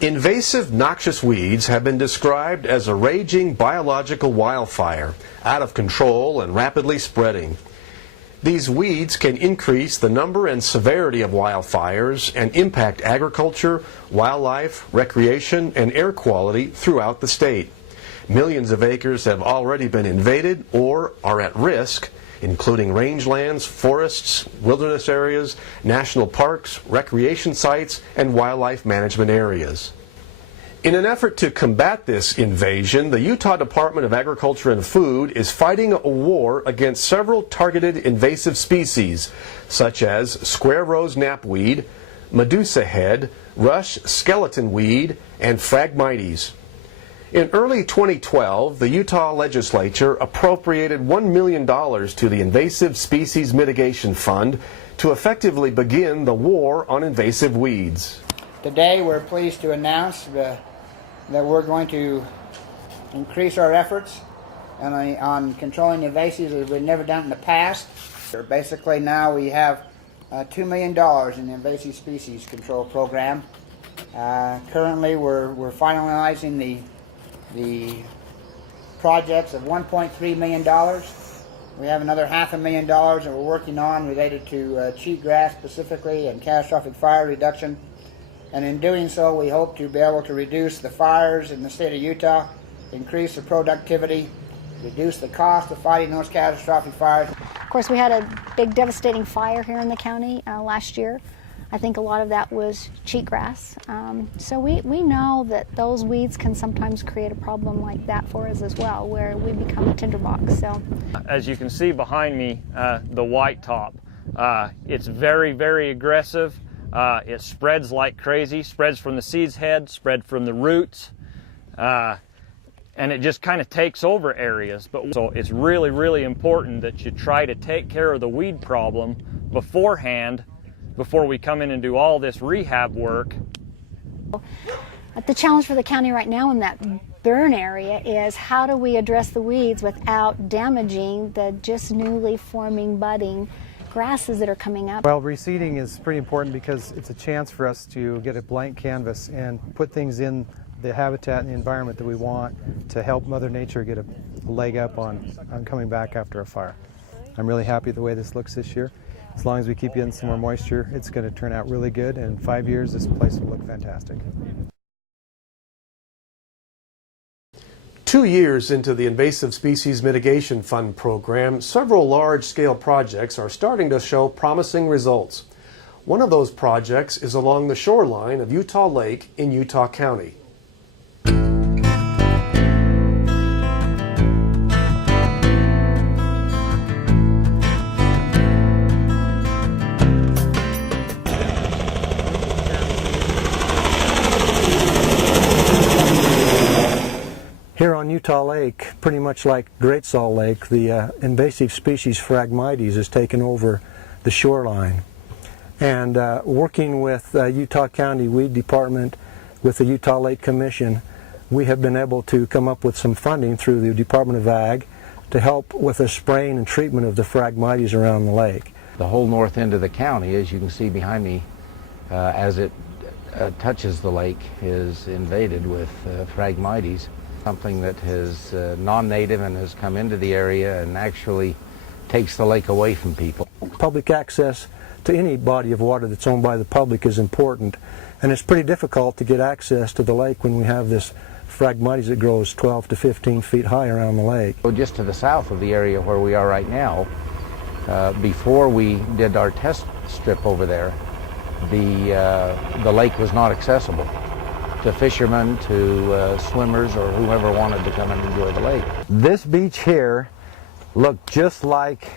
Invasive noxious weeds have been described as a raging biological wildfire, out of control and rapidly spreading. These weeds can increase the number and severity of wildfires and impact agriculture, wildlife, recreation, and air quality throughout the state. Millions of acres have already been invaded or are at risk, including rangelands, forests, wilderness areas, national parks, recreation sites, and wildlife management areas. In an effort to combat this invasion, the Utah Department of Agriculture and Food is fighting a war against several targeted invasive species, such as square rose knapweed, medusa head, rush skeleton weed, and Phragmites. In early 2012, the Utah legislature appropriated $1 million to the Invasive Species Mitigation Fund to effectively begin the war on invasive weeds. Today we're pleased to announce that we're going to increase our efforts on controlling invasives as we've never done in the past. Basically now we have $2 million in the invasive species control program. Currently we're finalizing the projects of $1.3 million. We have another $500,000 that we're working on related to cheatgrass specifically and catastrophic fire reduction. And in doing so, we hope to be able to reduce the fires in the state of Utah, increase the productivity, reduce the cost of fighting those catastrophic fires. Of course, we had a big devastating fire here in the county last year. I think a lot of that was cheatgrass. So we know that those weeds can sometimes create a problem like that for us as well, where we become a tinderbox. So, as you can see behind me, the white top, it's very, very aggressive. It spreads like crazy, spreads from the seed's head, spread from the roots, and it just kind of takes over areas. So it's really, really important that you try to take care of the weed problem beforehand, before we come in and do all this rehab work. The challenge for the county right now in that burn area is how do we address the weeds without damaging the just newly forming, budding grasses that are coming up. Well, reseeding is pretty important because it's a chance for us to get a blank canvas and put things in the habitat and the environment that we want to help Mother Nature get a leg up on coming back after a fire. I'm really happy the way this looks this year. As long as we keep getting some more moisture, it's going to turn out really good, and in 5 years this place will look fantastic. 2 years into the Invasive Species Mitigation Fund program, several large-scale projects are starting to show promising results. One of those projects is along the shoreline of Utah Lake in Utah County. Here on Utah Lake, pretty much like Great Salt Lake, the invasive species Phragmites has taken over the shoreline. And working with Utah County Weed Department, with the Utah Lake Commission, we have been able to come up with some funding through the Department of Ag to help with the spraying and treatment of the Phragmites around the lake. The whole north end of the county, as you can see behind me, as it touches the lake, is invaded with Phragmites. Something that is non-native and has come into the area and actually takes the lake away from people. Public access to any body of water that's owned by the public is important, and it's pretty difficult to get access to the lake when we have this Phragmites that grows 12 to 15 feet high around the lake. So just to the south of the area where we are right now, before we did our test strip over there, the lake was not accessible to fishermen, to swimmers, or whoever wanted to come and enjoy the lake. This beach here looked just like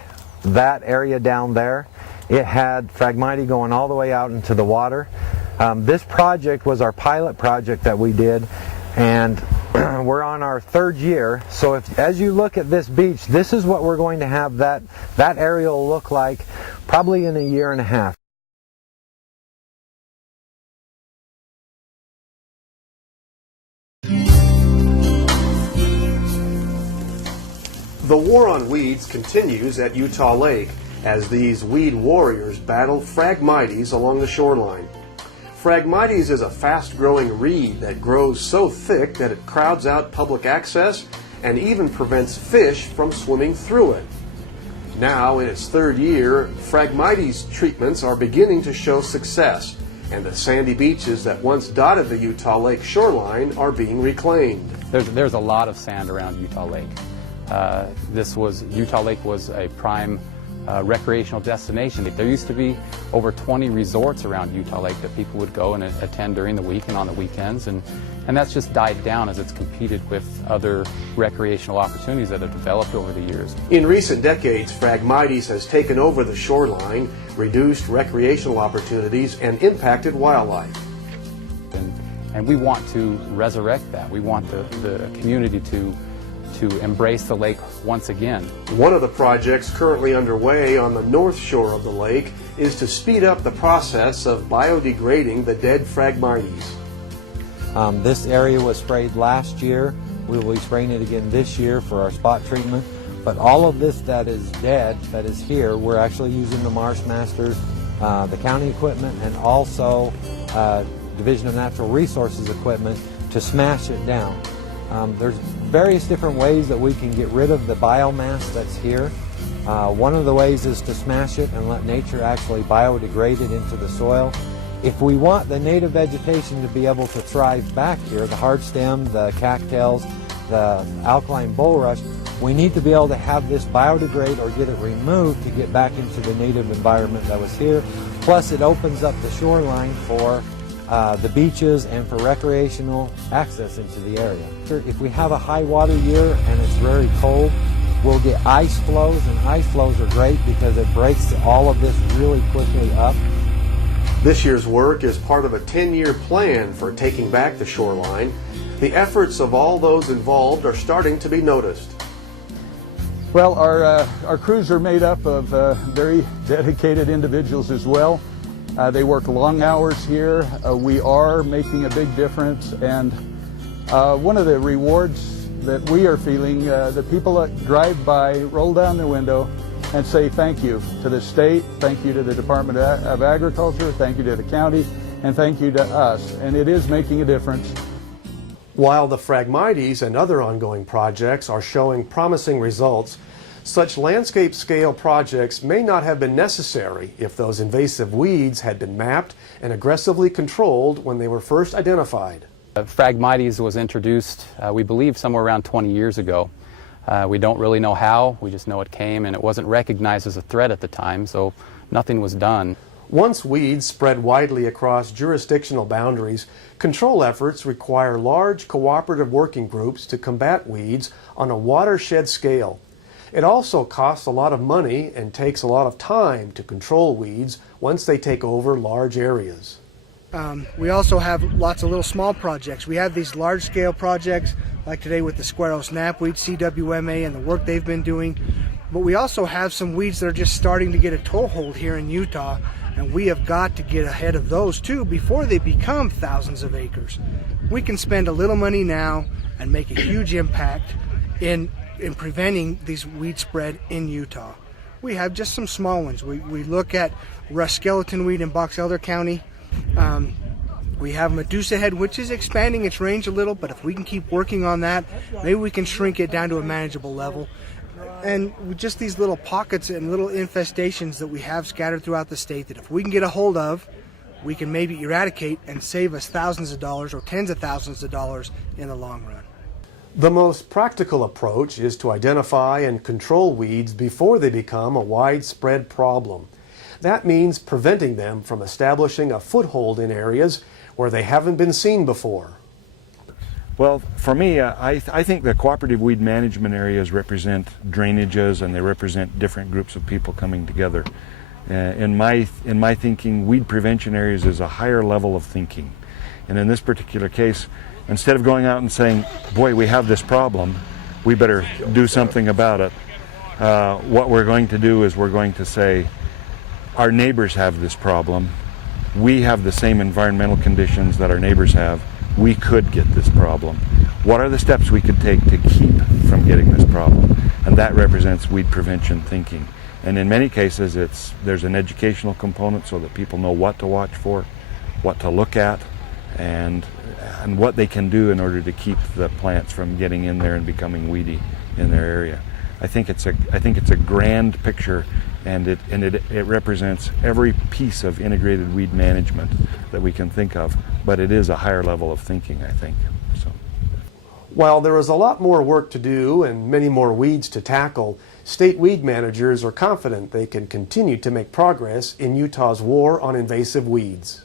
that area down there. It had Phragmites going all the way out into the water. This project was our pilot project that we did, and we're on our 3rd year. So as you look at this beach, this is what we're going to have that area will look like probably in a year and a half. The war on weeds continues at Utah Lake as these weed warriors battle Phragmites along the shoreline. Phragmites is a fast-growing reed that grows so thick that it crowds out public access and even prevents fish from swimming through it. Now, in its third year, Phragmites treatments are beginning to show success, and the sandy beaches that once dotted the Utah Lake shoreline are being reclaimed. There's a lot of sand around Utah Lake. Utah Lake was a prime recreational destination. There used to be over 20 resorts around Utah Lake that people would go and attend during the week and on the weekends, and that's just died down as it's competed with other recreational opportunities that have developed over the years. In recent decades, Phragmites has taken over the shoreline, reduced recreational opportunities, and impacted wildlife. And we want to resurrect that. We want the community to embrace the lake once again. One of the projects currently underway on the north shore of the lake is to speed up the process of biodegrading the dead Phragmites. This area was sprayed last year. We will be spraying it again this year for our spot treatment. But all of this that is dead, that is here, we're actually using the Marsh Masters, the county equipment, and also Division of Natural Resources equipment to smash it down. There's various different ways that we can get rid of the biomass that's here. One of the ways is to smash it and let nature actually biodegrade it into the soil. If we want the native vegetation to be able to thrive back here, the hardstem, the cattails, the alkaline bulrush, we need to be able to have this biodegrade or get it removed to get back into the native environment that was here. Plus it opens up the shoreline for the beaches and for recreational access into the area. If we have a high water year and it's very cold, we'll get ice flows, and ice flows are great because it breaks all of this really quickly up. This year's work is part of a 10-year plan for taking back the shoreline. The efforts of all those involved are starting to be noticed. Well, our crews are made up of very dedicated individuals as well. They work long hours here. We are making a big difference, and one of the rewards that we are feeling, the people that drive by roll down their window and say thank you to the state, thank you to the Department of Agriculture, thank you to the county, and thank you to us, and it is making a difference. While the Phragmites and other ongoing projects are showing promising results, such landscape-scale projects may not have been necessary if those invasive weeds had been mapped and aggressively controlled when they were first identified. Phragmites was introduced, we believe, somewhere around 20 years ago. We don't really know how, we just know it came, and it wasn't recognized as a threat at the time, so nothing was done. Once weeds spread widely across jurisdictional boundaries, control efforts require large cooperative working groups to combat weeds on a watershed scale. It also costs a lot of money and takes a lot of time to control weeds once they take over large areas. We also have lots of little small projects. We have these large-scale projects, like today with the Squirrel Snapweed, CWMA, and the work they've been doing. But we also have some weeds that are just starting to get a toehold here in Utah, and we have got to get ahead of those too before they become thousands of acres. We can spend a little money now and make a huge impact in preventing these weed spread in Utah. We have just some small ones. We look at rust skeleton weed in Box Elder County. We have Medusa head, which is expanding its range a little, but if we can keep working on that, maybe we can shrink it down to a manageable level. And with just these little pockets and little infestations that we have scattered throughout the state, that if we can get a hold of, we can maybe eradicate and save us thousands of dollars or tens of thousands of dollars in the long run. The most practical approach is to identify and control weeds before they become a widespread problem. That means preventing them from establishing a foothold in areas where they haven't been seen before. Well, for me, I think the cooperative weed management areas represent drainages, and they represent different groups of people coming together. In my thinking, weed prevention areas is a higher level of thinking. And in this particular case, instead of going out and saying, boy, we have this problem, we better do something about it, what we're going to do is we're going to say, our neighbors have this problem, we have the same environmental conditions that our neighbors have, we could get this problem. What are the steps we could take to keep from getting this problem? And that represents weed prevention thinking. And in many cases, there's an educational component so that people know what to watch for. what to look at, and what they can do in order to keep the plants from getting in there and becoming weedy in their area. I think it's a grand picture, and it represents every piece of integrated weed management that we can think of, but it is a higher level of thinking, I think. So, while there is a lot more work to do and many more weeds to tackle, state weed managers are confident they can continue to make progress in Utah's war on invasive weeds.